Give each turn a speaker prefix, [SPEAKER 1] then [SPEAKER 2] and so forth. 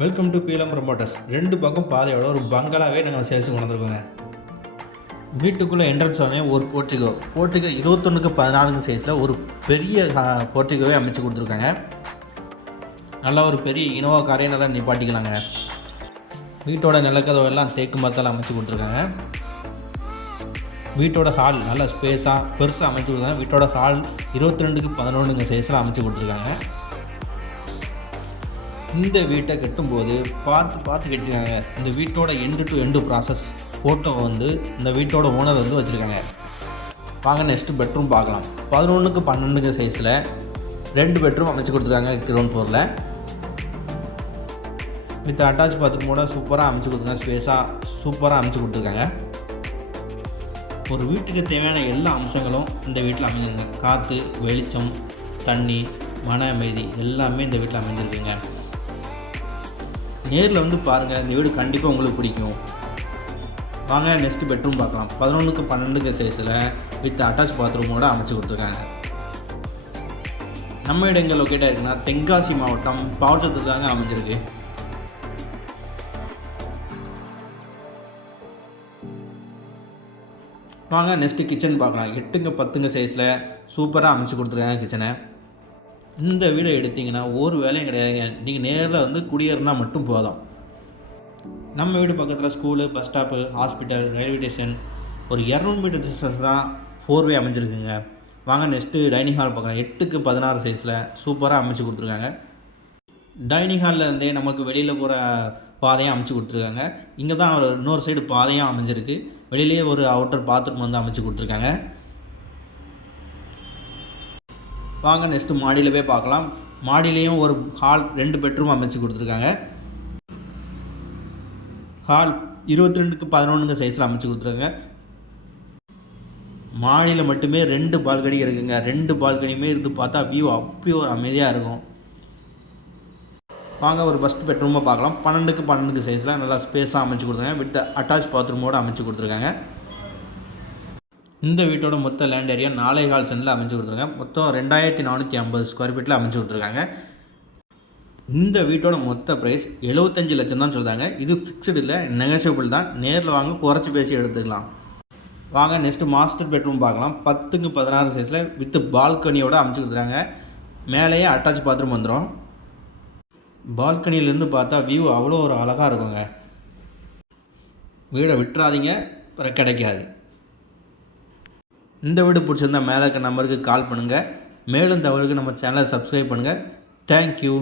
[SPEAKER 1] Welcome to பீலம் promoters ரெண்டு பக்கம் பாதையோட ஒரு பங்களாவே நாங்கள் சேல்ஸுக்கு கொண்டு வந்திருக்கோங்க வீட்டுக்குள்ளே என்ட்ரன்ஸ் உடனே ஒரு போர்ட்டிகோ போர்ட்டிகோ இருபத்தொன்றுக்கு பதினாலுங்க சைஸில் ஒரு பெரிய போர்ட்டிகோவே அமைச்சு கொடுத்துருக்காங்க. நல்லா ஒரு பெரிய இனோவா காரையும் நல்லா நிப்பாட்டிக்கலாங்க. வீட்டோட நிலக்கதவு எல்லாம் தேக்கு மரத்தால் அமைச்சு கொடுத்துருக்காங்க. வீட்டோட ஹால் நல்லா ஸ்பேஸாக பெருசாக அமைச்சு கொடுத்தாங்க வீட்டோட ஹால் இருபத்தி ரெண்டுக்கு பதினொன்றுங்க சைஸில் அமைச்சு கொடுத்துருக்காங்க. இந்த வீட்டை கட்டும்போது பார்த்து பார்த்து கட்டிருக்காங்க இந்த வீட்டோட end to end process photo வந்து இந்த வீட்டோட ஓனர் வந்து வச்சுருக்காங்க. வாங்க நெக்ஸ்ட்டு பெட்ரூம் பார்க்கலாம். பதினொன்றுக்கு பன்னெண்டுங்க சைஸில் ரெண்டு பெட்ரூம் அமைச்சு கொடுத்துருக்காங்க கிரவுண்ட் ஃப்ளோரில் வித் அட்டாச் பாத்ரூமோட சூப்பராக அமைச்சு கொடுத்துருக்காங்க ஸ்பேஸாக சூப்பராக அமைச்சு கொடுத்துருக்காங்க. ஒரு வீட்டுக்கு தேவையான எல்லா அம்சங்களும் இந்த வீட்டில் அமைஞ்சிருங்க காற்று வெளிச்சம் தண்ணி மன அமைதி எல்லாமே இந்த வீட்டில் அமைஞ்சிருக்குங்க. நேரில் வந்து பாருங்கள் இந்த வீடு கண்டிப்பாக உங்களுக்கு பிடிக்கும். வாங்க நெக்ஸ்ட் பெட்ரூம் பார்க்கலாம். பதினொன்றுக்கு பன்னெண்டுக்கு சைஸில் வித் அட்டாச் பாத்ரூமோட அமைச்சு கொடுத்துருக்காங்க. நம்ம இடம் எங்கே லொக்கேட் தென்காசி மாவட்டம் பாவட்டத்துக்காக அமைஞ்சிருக்கு. வாங்க நெக்ஸ்ட்டு கிச்சன் பார்க்கலாம். எட்டுங்க பத்துங்க சைஸில் சூப்பராக அமைச்சு கொடுத்துருக்காங்க கிச்சனை இந்த வீடை எடுத்தீங்கன்னா ஒரு வேலையும் கிடையாதுங்க நீங்கள் நேரில் வந்து குடியேறினா மட்டும் போதும். நம்ம வீடு பக்கத்தில் school bus stop hospital railway station ஒரு இரநூறு மீட்டர் டிஸ்டன்ஸ் தான் ஃபோர்வே அமைஞ்சிருக்குங்க. வாங்க நெக்ஸ்ட்டு டைனிங் ஹால் பார்க்கலாம் எட்டுக்கு பதினாறு சைஸில் சூப்பராக அமைச்சு கொடுத்துருக்காங்க. டைனிங் ஹாலில் இருந்தே நமக்கு வெளியில் போகிற பாதையும் அமைச்சு கொடுத்துருக்காங்க. இங்கே தான் ஒரு இன்னொரு சைடு பாதையும் அமைஞ்சிருக்கு. வெளியிலேயே ஒரு அவுட்டர் பாத்ரூம் வந்து அமைச்சு கொடுத்துருக்காங்க. வாங்க நெக்ஸ்ட்டு மாடியில் போய் பார்க்கலாம். மாடியிலையும் ஒரு ஹால் ரெண்டு பெட்ரூம் அமைச்சு கொடுத்துருக்காங்க. ஹால் இருபத்தி ரெண்டுக்கு பதினொன்றுங்க சைஸில் அமைச்சு கொடுத்துருக்காங்க. மாடியில் மட்டுமே ரெண்டு பால்கனி இருக்குங்க. ரெண்டு பால்கனியுமே இருந்து பார்த்தா வியூ அப்படி ஒரு அமைதியாக இருக்கும். வாங்க ஒரு ஃபஸ்ட் பெட்ரூமை பார்க்கலாம். பன்னெண்டுக்கு பன்னெண்டுக்கு சைஸில் நல்லா ஸ்பேஸாக அமைச்சு கொடுத்துருக்காங்க. வித் அட்டாச் பாத்ரூமோடு அமைச்சு கொடுத்துருக்காங்க. இந்த வீட்டோட மொத்த லேண்ட் ஏரியா நாலே கால் சென்டில் அமைஞ்சு கொடுத்துருக்காங்க. மொத்தம் ரெண்டாயிரத்தி நானூற்றி ஐம்பது ஸ்கொயர் ஃபீட்டில் அமைஞ்சு கொடுத்துருக்காங்க. இந்த வீட்டோட மொத்த ப்ரைஸ் எழுபத்தஞ்சு லட்சம் தான் சொல்கிறாங்க இது ஃபிக்ஸ்டு இல்லை நெகசியபிள் தான். நேரில் வாங்க குறைச்சி பேசி எடுத்துக்கலாம். வாங்க நெக்ஸ்ட்டு மாஸ்டர் பெட்ரூம் பார்க்கலாம். பத்துக்கு பதினாறு சைஸில் வித் பால்கனியோட அமைச்சு கொடுத்துருக்காங்க. மேலேயே அட்டாச் பாத்ரூம் வந்துடும் பால்கனிலேருந்து பார்த்தா வியூ அவ்வளோ ஒரு அழகாக இருக்குங்க. வீடை விட்டுறாதீங்க கிடைக்காது. இந்த வீடு பிடிச்சிருந்தா மேலே இருக்க நம்பருக்கு கால் பண்ணுங்கள் மேலும் தகவலுக்கு நம்ம சேனலை சப்ஸ்கிரைப் பண்ணுங்கள் தேங்க்யூ